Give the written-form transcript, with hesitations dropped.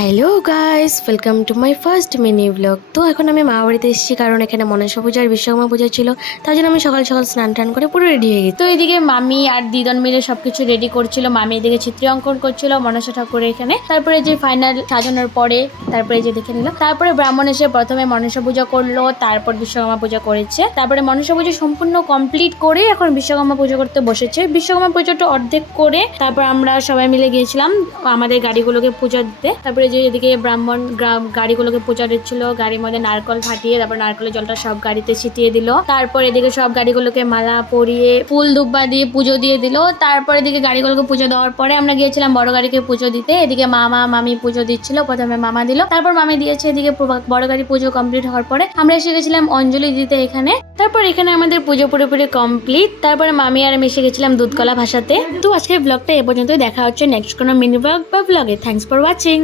Hello guys, welcome to my first mini blog. তো এখন আমি মা বাড়িতে এসেছি, কারণ এখানে মনসা পূজা আর বিশ্বকর্মা পূজা ছিল। তার জন্য আমি সকাল সকাল স্নান টান করে পুরো রেডি হয়ে গেছি। তো এদিকে মামি আর দিদন মিলে সবকিছু রেডি করছিল। মামি এদিকে চিত্র অঙ্কন করছিল মনসা ঠাকুরের এখানে। তারপরে যে ফাইনাল সাজানোর পরে তারপরে যে দেখে নিল, তারপরে ব্রাহ্মণ এসে প্রথমে মনসা পূজা করলো, তারপর বিশ্বকর্মা পূজা করেছে। তারপরে মনসা পূজা সম্পূর্ণ কমপ্লিট করে এখন বিশ্বকর্মা পূজা করতে বসেছে। বিশ্বকর্মা পুজোটা অর্ধেক করে তারপর আমরা সবাই মিলে গিয়েছিলাম আমাদের গাড়িগুলোকে পূজা দিতে। তারপরে যে এদিকে ব্রাহ্মণ গাড়িগুলোকে পূজা দিচ্ছিল, গাড়ির মধ্যে নারকল ফাটিয়ে তারপর নারকলের জলটা সব গাড়িতে ছিটিয়ে দিল। তারপর এদিকে সব গাড়িগুলোকে মালা পরিয়ে ফুল দুব্বা দিয়ে পুজো দিয়ে দিল। তারপর এদিকে গাড়িগুলোকে পুজো দেওয়ার পরে আমরা গিয়েছিলাম বড় গাড়িকে পুজো দিতে। এদিকে মামা মামি পুজো দিচ্ছিল, প্রথমে মামা দিল, তারপর মামি দিয়েছে। এদিকে বড় গাড়ি পুজো কমপ্লিট হওয়ার পরে আমরা এসে গেছিলাম অঞ্জলি দিতে এখানে। তারপর এখানে আমাদের পুজো পুরোপুরি কমপ্লিট। তারপরে মামি আর আমি এসে গেছিলাম দুধকলা ভাসাতে। তো আজকের ব্লগটা এ পর্যন্তই। দেখা হচ্ছে নেক্সট কোনো মিনি ব্লগ বা ব্লগে। Thanks for watching.